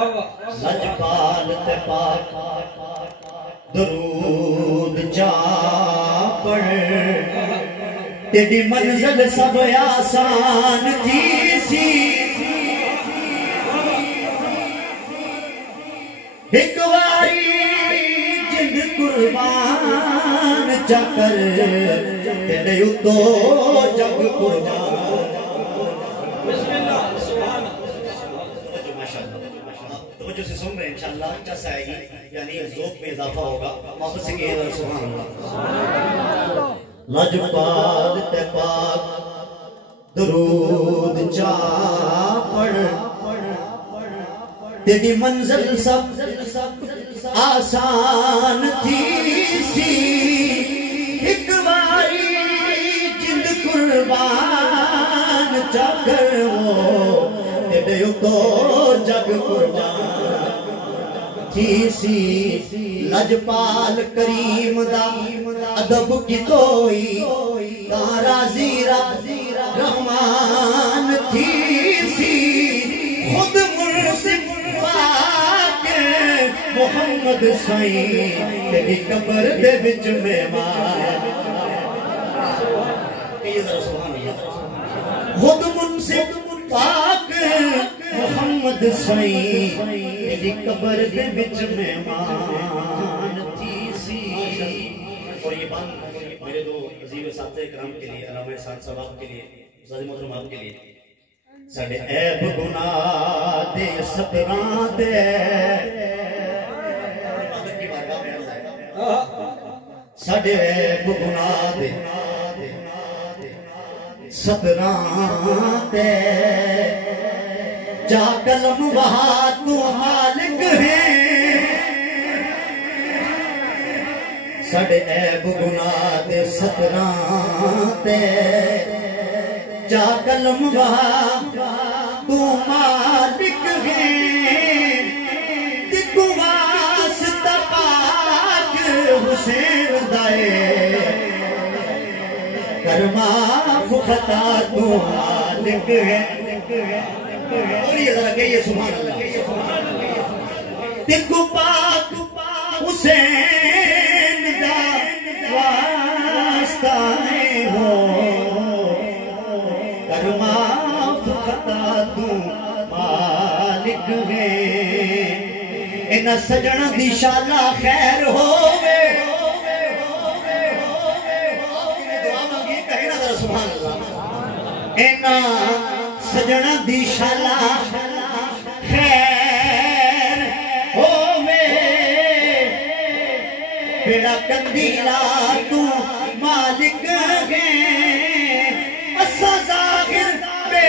لجپال تے پاک درود چا پڑھ تیری منزل سب آسان تھی سی ایک واری جن قربان چکر تیرے اتو جگ قربان بسم اللہ سبحان توجہ سے سن رہے ہیں انشاءاللہ چس آئے گی یعنی ذوق میں اضافہ ہوگا محبت سے کہے ذرا سبحان اللہ لجپال تے پاک درود چا پڑھ تیری منزل سب آسان تھی سی ایک باری جند قربان چاکر ہو تیرے تو جگ قربان تھی سی لجپال کریم دا ادب کی توئی راضی رحمان تھی سی خود منصف پاک محمد سائیں تیری قبر دے وچ مہمان خود منصف پاک محمد سائیں تیری قبر دے وچ مہمان تھی سی اور یہ بات میرے دو عظیم اساتذہ کرام کے لیے علامہ احسان صاحب کے لیے استاد محترم آپ کے لیے ساڑھے عیب گناہ دے ستراں دے ساڑھے عیب گناہ دے ستراں دے جا قلم وہاں تو مالک ہے ساڑھے عیب گناہ دے ستراں دے جا قلم وہاں تو مالک ہے دکھو واسطہ پاک حسین دائے کرماف خطا تو مالک ہے اور یہ ذرا کہیے سبحان اللہ دکھو پاک حسین دا واسطہ ہو کرماف خطا تو مالک ہے انہ سجن دی شالا خیر ہووے دعا مانگی کہے نا ذرا سبحان اللہ انہ سجن دی شالا خیر ہووے بیڑا کندیلا تو مالک ہے اسا ظاہر بے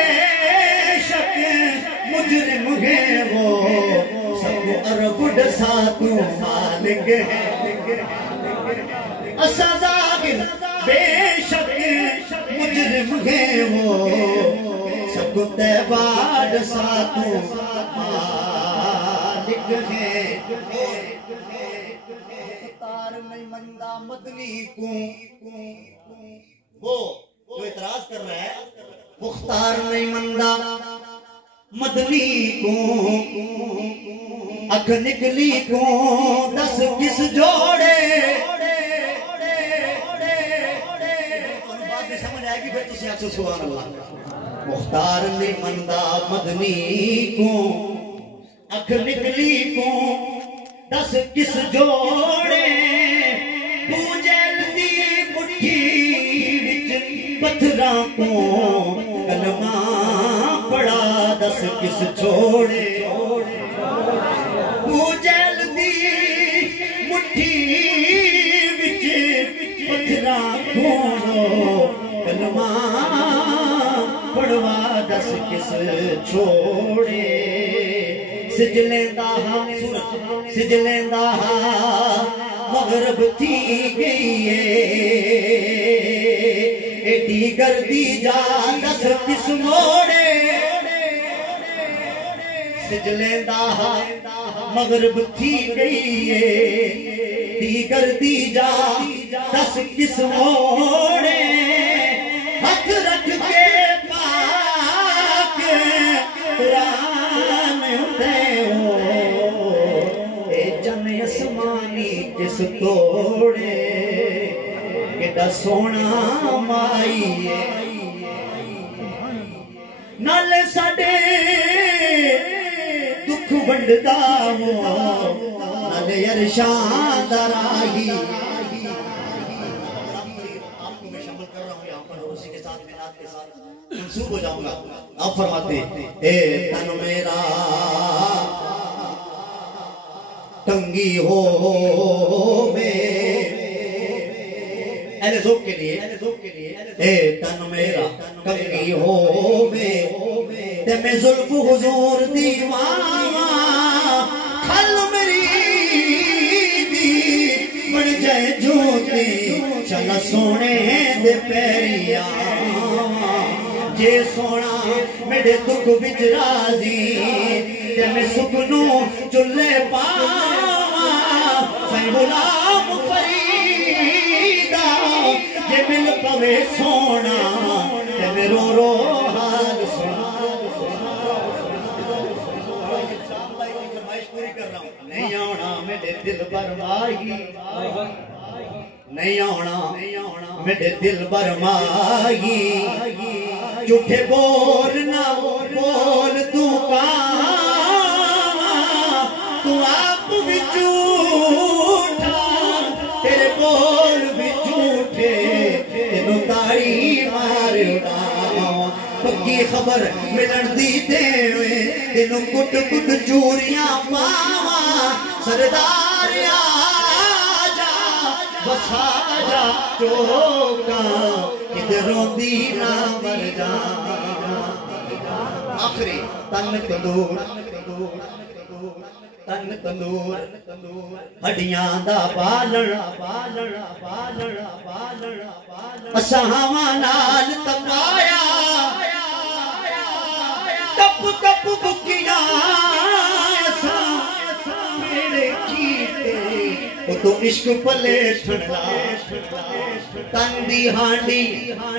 شک مجرم ہے وہ سب عرب ڈسا تو مالک ہے اسا ظاہر بے شک مجرم ہے وہ سب تیبہ ڈسا تو مالک ہے مختار نہیں مندہ مدنی کو وہ جو اعتراض کر رہا ہے مختار نہیں مندہ مدنی کو اکھ نکلی کو دس کس جوڑے بات میں سمجھ آئے گی پھر تسی آکھ سبحان اللہ مختار نہیں مندہ مدنی کو اکھ نکلی کو دس کس جوڑے پوجل دی مٹھی پتھراں کو کلمہ پڑا دس کس چھوڑے پوجل دی مٹھی وچ پتھراں کو کلمہ پڑوا دس کس چھوڑے سجلیں دا مغرب تھی گئی ہے ایڈی گردی جان دس کس موڑے سجلیں دا مغرب تھی گئی ہے ایڈی گردی جان دس کس موڑے ہاتھ رکھ کے پاک قرآن اٹھے ہو مجلس توڑے کیڑا سونا مائی نالے ساڈے دکھ ونڈدا ہو نالے عرشاں دا راہی منسوب ہو جاؤں گا آپ فرماتے اے تن میرا تنگی ہو اہل ذوق کے لیے اے تن میرا تنگی ہو تے میں زلف حضور دیواں کھل میری دی بن جائے جوتی چل سونے دے پیریاں جے سونا میرے دکھ وچ راضی تے میں سکنوں چلے پاواں سائیں غلام فریدا جے مل پوے سونا تے میں رو رو حال سنا نہیں آنا میرے دل برمائی نہیں آنا میرے دل برمائی جھوٹے بول نہ بول تو آپ بھی جھوٹا تیرے بول بھی جھوٹے تینوں تاڑی مار اڑاواں پکی خبر ملن دی دیویں تینوں کٹ کٹ چوریاں پاواں سردار آجا بس آجا چوکا کدھروں دی نہ مر جا آخری تن تندور ہڈیاں دا پالڑا اساواں نال تپایا تپ تپ بکیاں اساں میرے کیتے او تو عشق پلے ٹھنڈا تن دی ہانڈی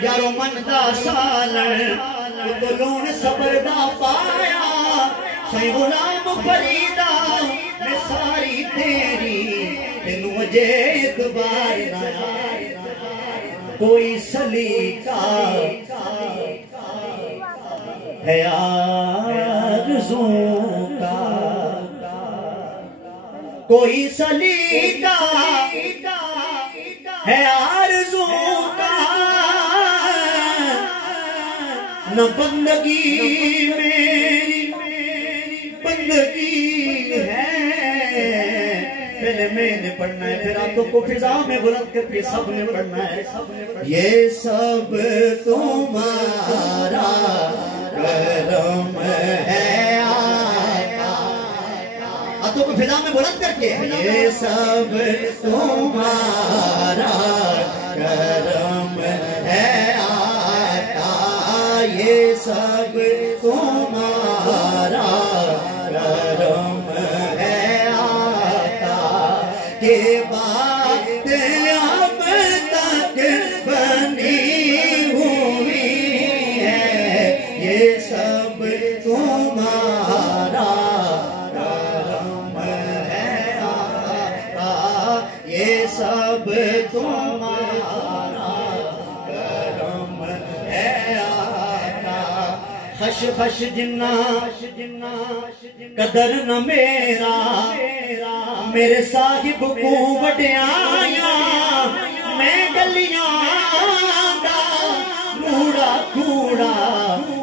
یارو من دا سالن او تو لون صبر دا پایا سائیں غلام فریدا میں ساری تیری تینوں اجے اتبار نہ کوئی سلیقہ ہے آرزوں کا کوئی سلیقہ ہے آرزوں کا نہ بندگی میری بندگی ہے پہلے میں نے پڑھنا ہے پھر آپ کو فضا میں بلند کر کے سب نے پڑھنا ہے یہ سب تمہارا کرم ہے ہاتھوں کو فضا میں بلند کر کے یہ سب تمہارا کرم ہے آقا یہ سب تمہارا کرم ہے آقا کہ بات اب تک بنی ہوئی ہے یہ سب تمہارا کرم ہے آقا یہ سب تمہارا کرم ہے آقا خش خش جنہ قدر نہ میرا میرے صاحب کو وڈیاں میں گلیاں دا کوڑا کوڑا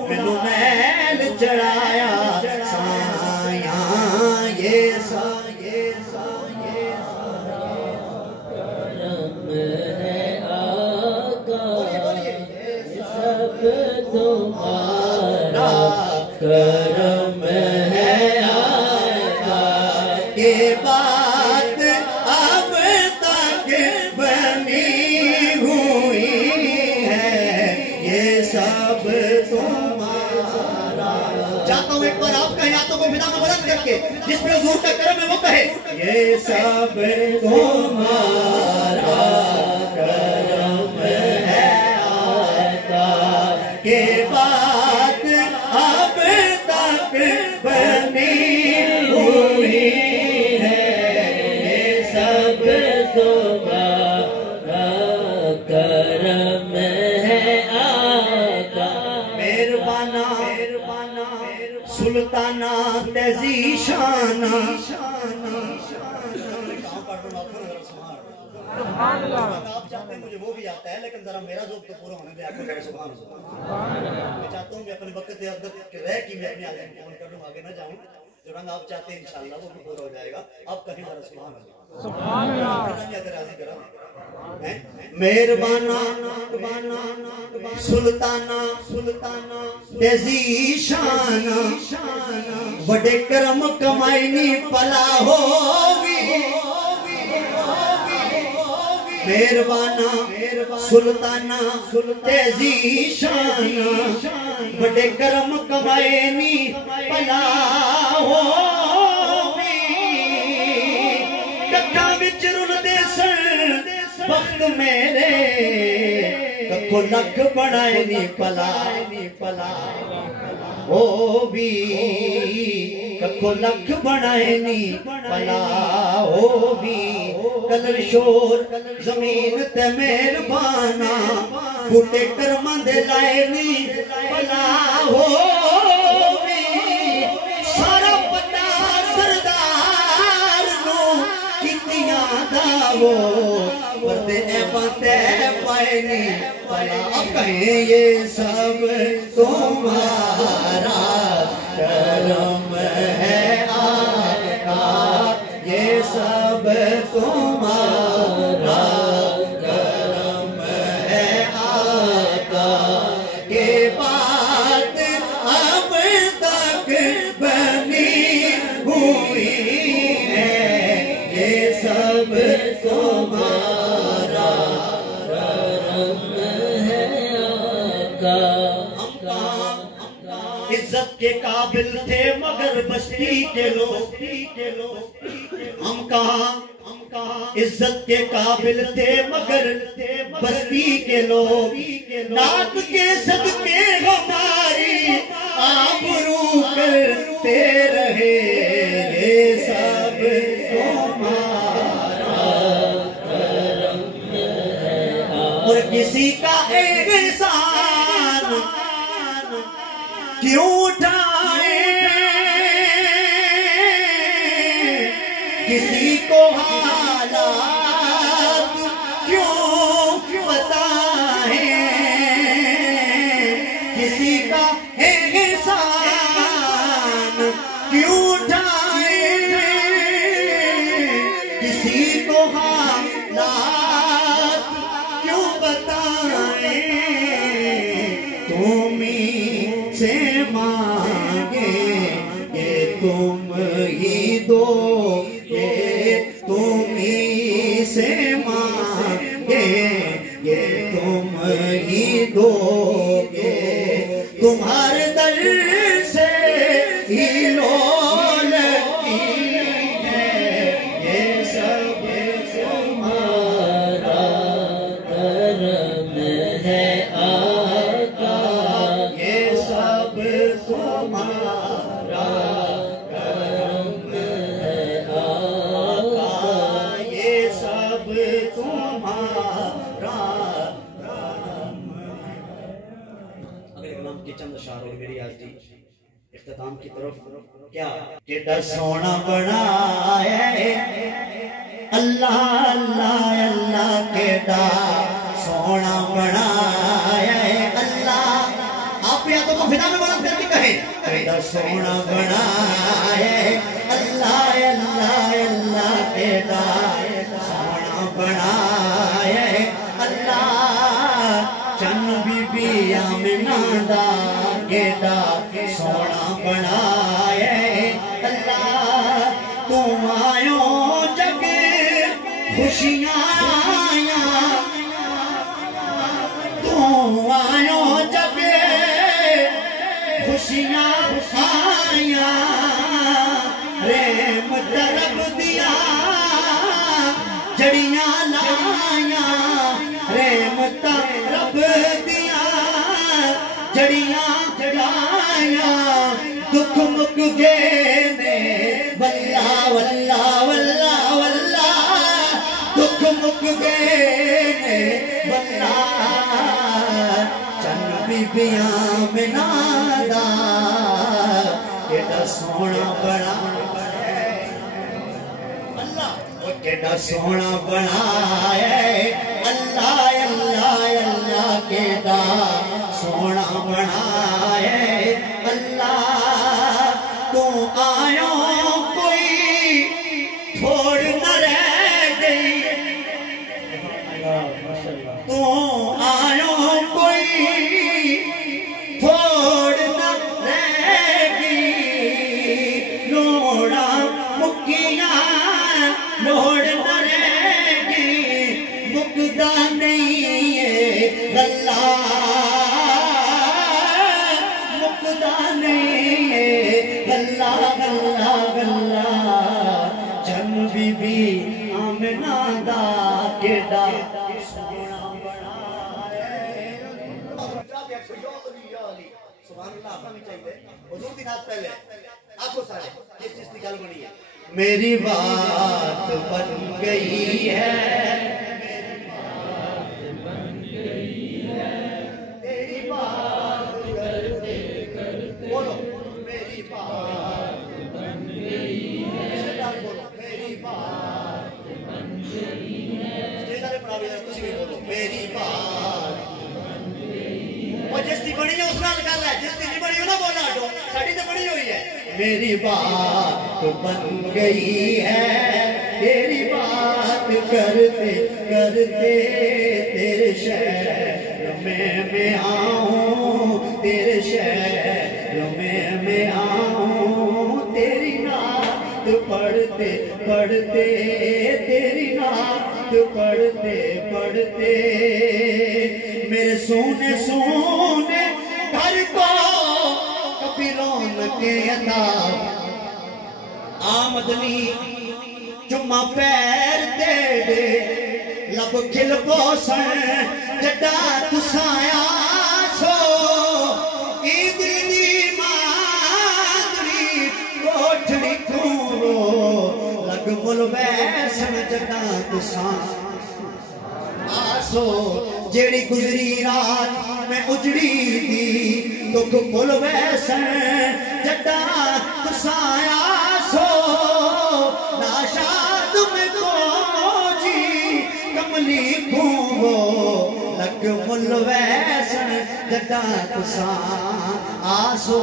مینوں میل چڑھایا سایاں یہ سا کرم ہے آقا سب تمہارا کرم ہے آقا کہ بات اب تک بنی ہوئی ہے یہ سب تمہارا چاہتا ہوں ایک بار آپ کہیں ہاتھوں کو فضا میں بلند کر کے جس پہ حضور کا کرم ہے وہ کہے یہ سب تمہارا کرم ہے آقا کہ بات اب تک بنی ہوئی ہے یہ سب تیزی شانہ آپ چاہتے ہیں مجھے وہ بھی آتا ہے لیکن ذرا میرا ذوق تو پورا ہونے دے آپ کو کہے سبحان اللہ میں چاہتا ہوں کہ اپنے وقت دے اندر رہ کی میں اپنے آگے فون کر لوں آگے نہ جاؤں جو رنگ آپ چاہتے ہیں انشاءاللہ وہ بھی پورا ہو جائے گا آپ کہیں ذرا سبحان اللہ مہربانہ سلطانہ تیزی شانہ بڑے کرم کمائی نہیں پلا ہوگی مہربانہ سلطانہ تیزی شانہ بڑے کرم کمائی نہیں پلا ہوگی ککھا وچ رل دے سن وقت میرے ککھو لکھ بنائے نہیں پلا او بھی ککھو لکھ بنائے نہیں پلا او بھی کلر شور زمین تے مہربانہ بوٹے کرمان دے لائے نہیں پلا او بھی سارا پتا سردار نو کتیاں داو پردے باتیں پائے نہیں پلا کہیں یہ سب تمہارا کرم ہے آقا یہ سب تمہارا کرم ہے آقا یہ بات اب تک بنی ہوئی ہے یہ سب تمہارا کرم ہے آقا عزت کے قابل تھے مگر بستی کے لوگ ہم کہاں عزت کے قابل تھے مگر بستی کے لوگ ناک کے صدقے ہماری آبرو کرتے رہے یہ سب تمہارا کرم ہے اور کسی کا احسان کیوں اٹھائے کسی کو حالات کیوں بتائیں کسی کا احسان کیوں اٹھائیں کسی کو حالات کیوں بتائیں تمہیں سے مانگیں کہ تم ہی دو تم ہی سے مانگیں کہ تم ہی دو تمہارے در سے ہی لو لگی ہے یہ سب تمہارا کرم ہے آقا یہ سب تمہارا کرم ہے آقا یہ سب تمہارا کرم اگلے کلام کی چند اشعار اور میری آج دی اختتام کی طرف کیا کہ سونا بنایا اللہ اللہ اللہ کیڑا سونا بنایا اللہ آپ یا تو فدا میں بات کر کے کہیں کیڑا سونا بنایا اللہ اللہ اللہ کیڑا سونا بنایا اللہ چن بی بی آمنہ دا کیڑا سونا بنایا اللہ تم آئو جگ خوشیاں آیاں تم آئو جگ خوشیاں آیاں رحمت رب دیا جڑیاں لائیاں رحمت رب دیا جڑیاں جڑائیاں دکھ مک گئے نے واللہ واللہ واللہ واللہ دکھ مک گئے نے واللہ چند بی بیاں میں نادا کیڑا سونا بنا اللہ کیڑا سونا بنا اللہ اللہ اللہ کیڑا سونا بنا اللہ تو آیا کوئی تھوڑ نہ رہ گئی تو آیا کوئی تھوڑ نہ رہ گئی لوڑا مکیاں لوڑ نہ رہ گئی مکدہ نہیں ہے اللہ مکدہ نہیں ہے اللہ اللہ اللہ جن بی بی آمنہ دا کیڑا سونا بنا سبحان اللہ آپ بھی چاہیے حضور کی نعت پہلے آپ کو سارے جس چیز کی گل بنی ہے میری بات بن گئی ہے تیری بات کرتے کرتے بولو میری بات بن گئی ہے میری بات بن گئی ہے میری بات اور جس کی بڑی ہے اس نال گل ہے جس کی نہیں بڑی ہو نہ بولنا ہٹو ساڑی تو بڑی ہوئی ہے میری بات بن گئی ہے تیری بات کرتے کرتے تیرے شہر میں آؤں تیرے شہر میں آؤں تیری نعت پڑھتے پڑھتے تیری نعت پڑھتے پڑھتے میرے سونے سونے گھر کو کبھی رونق عطا آمدنی جمعہ پیر دے دے لب کھل پوسن جڈا تسایا سو عید دی مادری کوٹھڑی کھورو لگ مل ویسن جڈا تسایا آسو جیڑی گزری رات میں اجڑی دی دکھ پل ویسن جڈا تسایا سو ناشاد میں کو جی کملی کھو لگ مل ویسن جڈا تسایا آسو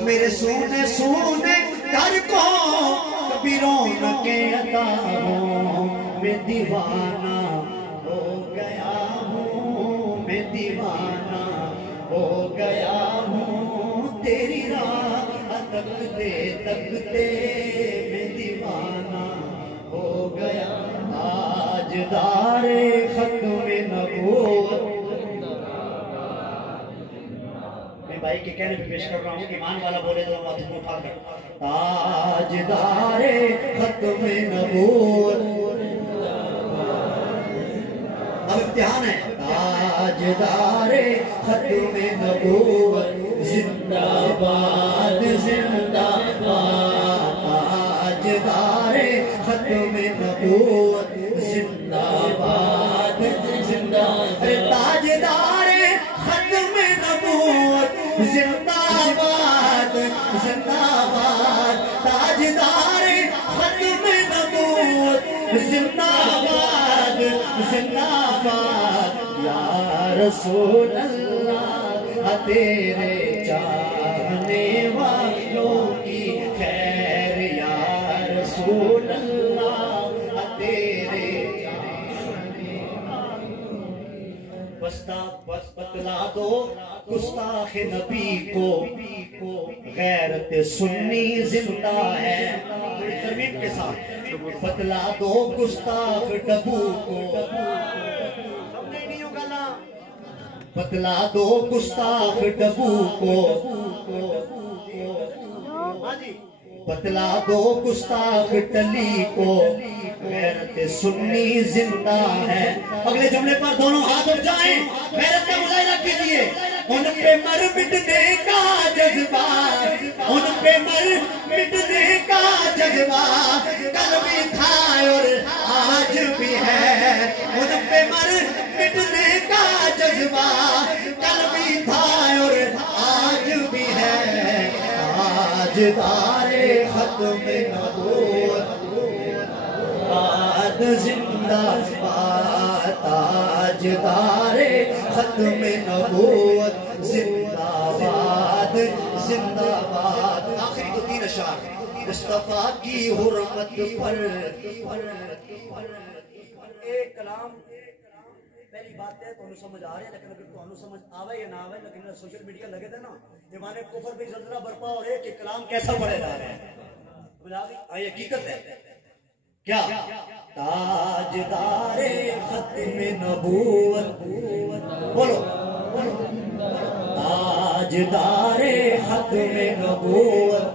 میرے سونے سونے گھر کو کبھی رونق عطا ہو میں دیوانہ ہو گیا ہوں میں دیوانہ ہو گیا ہوں تیری راہ تکتے تکتے میں دیوانہ ہو گیا تاجدار ختم نبوت میں بھائی کے کہنے پہ پیش کر رہا ہوں کہ ایمان والا بولے تو ہاتھ کو اٹھا کر تاجدار ختم نبوت اب امتحان ہے تاجدار ختم نبوت زندہ باد زندہ باد تاجدار ختم نبوت زندہ باد زندہ تاجدار ختم نبوت زندہ باد زندہ باد تاجدار ختم نبوت زندہ باد زندہ باد یا رسول اللہ تیرے چاہنے والوں کی خیر یا رسول اللہ تیرے چاہنے بتلا دو گستاخ نبی کو غیرت سنی زندہ ہے ترمیم کے ساتھ بتلا دو گستاخ ڈبو کو بتلا دو گستاخ ڈبو کو بتلا دو گستاخ ٹلی کو غیرت سنی زندہ ہے اگلے جملے پر دونوں ہاتھ اٹھائیں غیرت کا مظاہرہ کیجئے ان پہ مر مٹنے کا جذبہ ان پہ مر مٹنے کا جذبہ کل بھی تھا اور آج بھی ہے ان پہ مر مٹنے کا جذبہ کل بھی تھا اور آج بھی ہے آج تاجدارے ختم نبوت باد زندہ باد تاجدارے ختم نبوت زندہ باد زندہ باد. آخری تو 3 اشعار مصطفیٰ کی حرمت پر. ایک کلام پہلی بات ہے تو انہوں سمجھ آ رہے ہیں لیکن اگر تو انہوں سمجھ آوے یا نہ آوے لیکن سوشل میڈیا لگے تھے نا دیوانے کفر بھی زلزلہ برپا ہو رہے کہ کلام کیسا پڑھے جا رہے ہیں. آئی حقیقت ہے کیا تاجدار ختم نبوت بولو تاجدار ختم نبوت.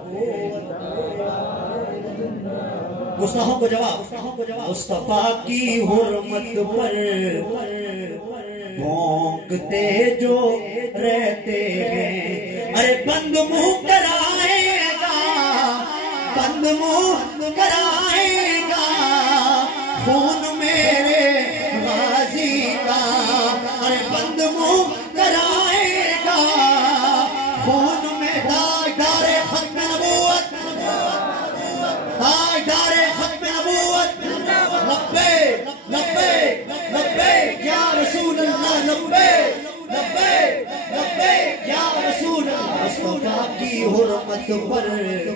گستاخوں کو جواب مصطفیٰ کی حرمت پر بھونکتے جو رہتے ہیں ارے بند منہ کرائے گا بند منہ کرائے گا خون میرے غازی کا ارے بند منہ کرائے گا خون میں تاجدار ختم نبوت تاجدار ختم نبوت لبیک لبیک لبیک یا رسول اللہ لبیک لبیک لبیک یا رسول اللہ. مصطفیٰ کی حرمت پر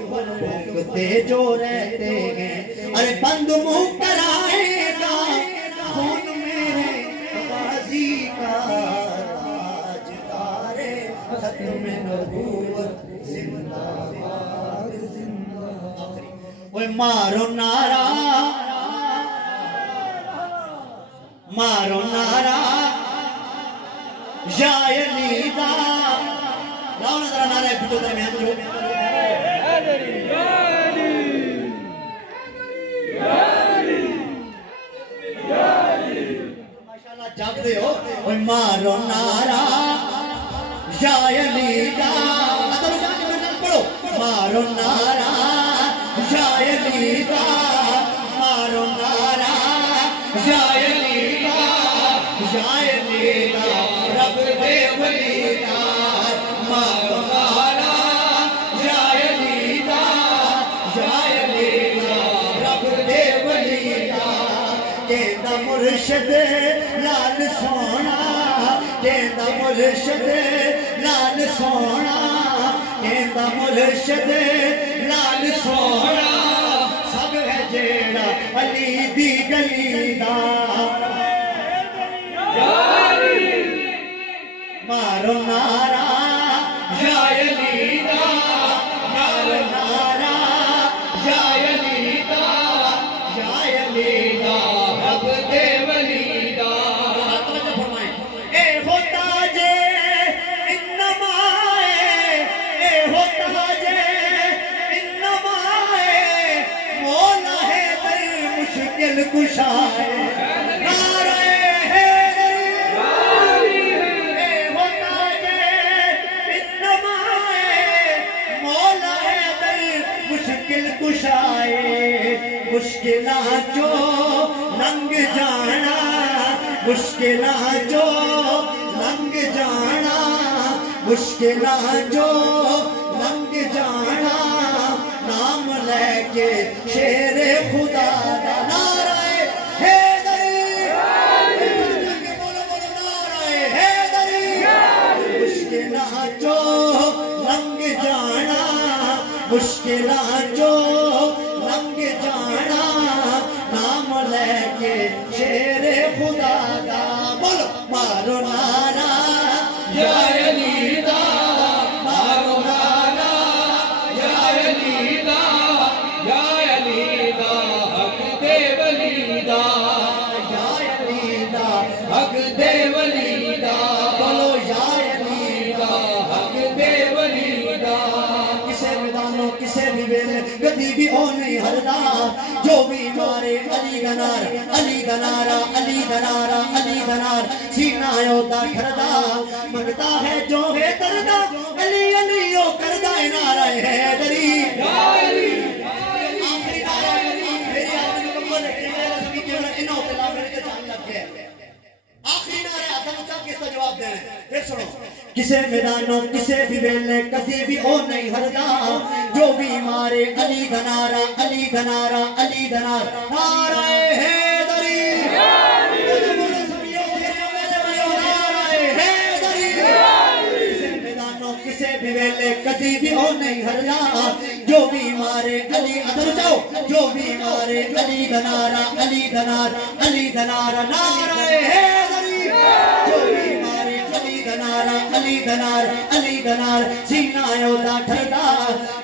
بھونکتے جو رہتے ہیں ارے بند منہ کرائے گا خون میرے غازی کا تاجدار ختم نبوت زندہ باد زندہ. اوے مارو نعرہ مارو نعرہ یا علی دا لاؤ نظرہ نعرہ بٹو درمیان جو ماشاءاللہ جاگ دے ہو اوہ مارو نعرہ یا علی دا ادھر جا کے میں پڑھو مارو نعرہ یا علی دا مارو نعرہ یا علی دا یا علی دا رب دے ولی دا مارو نعرہ یا علی دا یا علی دا رب دے ولی دا. کہندا مرشد لال سونا کہندا مرشد لال سونا کہندا مرشد لال سونا سب ہے جیڑا علی دی گلی دا مارو نعرہ یا علی دا مارو نعرہ یا علی دا یا علی دا رب دے ولی دا. توجہ فرمائیں اے ہوتا جے انما اے ہوتا جے انما مولا ہے در مشکل کشا ہے نعرہ مشکلہ جو لنگ جانا مشکلہ جو لنگ جانا مشکلہ جو لنگ جانا نام لے کے شیر خدا دا نعرہ حیدری بولو بولو نعرہ حیدری. مشکلہ جو لنگ جانا مشکلہ جو لنگ جانا نام لے کے شیر خدا دا بولو مارو نعرہ یا علی دا مارو نعرہ یا علی دا یا علی دا حق دے ولی دا یا علی دا حق دے ولی دا بولو یا علی دا حق دے ولی دا. کسے میدانوں کسے بھی ویلے گدی بھی ہو نہیں ہردا جو بھی مارے علی گنار علی گنارا علی گنارا علی گنار سینہ ہوتا ٹھردا منگتا ہے جو ہے دردہ علی علی او کردہ نعرہ حیدری یا علی. آخری نعرہ میری آدمی مکمل ہے کہ میرا سبھی کیوں انہوں تلا میرے کے جان لگ گئے. آخری نعرہ آدم اچھا کس کا جواب دینے پھر سنو کسے میدانوں کسے بھی ویلے کدی بھی او نہیں ہردا جو بھی مارے علی دنارا علی دنارا علی دنار نعرہ حیدری کسے بھی ویلے کدی بھی او نہیں ہرنا جو بھی مارے علی ادھر جاؤ جو بھی مارے علی دنارا علی دنار علی دنارا نعرہ حیدری جو بھی مارے علی دنارا علی دنار علی دنار سینہ یودا ٹھردا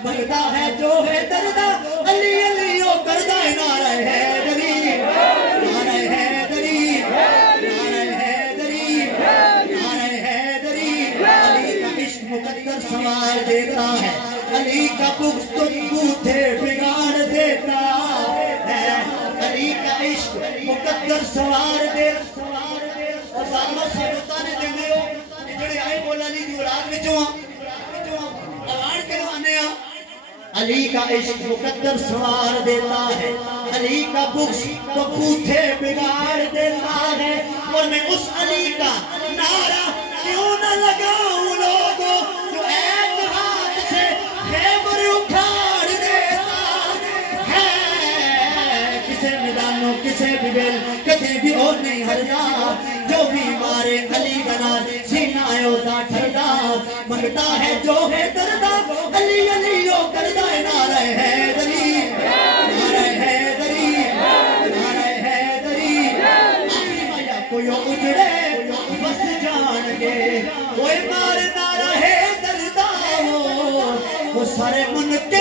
بگدا ہے جو ہے دردہ علی علی او کردہ نعرہ حیدری نعرہ حیدری نعرہ حیدری نعرہ حیدری علی کا عشق مقدر سوار دیتا ہے علی کا بغض تم بوتھے بگاڑ دیتا ہے علی کا عشق مقدر سوار دیتا اور ظالمہ سبتا نے دینے ہو جڑے آئے مولا علی دی اولاد وچوں آڑ کے روانے علی کا عشق مقدر سوار دیتا ہے علی کا بغض تو بوتھے بگاڑ دیتا ہے اور میں اس علی کا نعرہ کیوں نہ لگاؤں لوگوں جو ایک ہاتھ سے خیبر اکھاڑ دیتا ہے کسے میدانوں کسے بھی بیل کدی بھی اور نہیں ہردا جو بھی مارے علی بنار سینہ یودا ٹھردا منگتا ہے جو ہے دردہ علی علی او کردہ نعرہ حیدری نعرہ حیدری نعرہ حیدری آخری مایا کوئی اجڑے بس جان گے وہ مار نعرہ حیدر دا وہ سارے منکے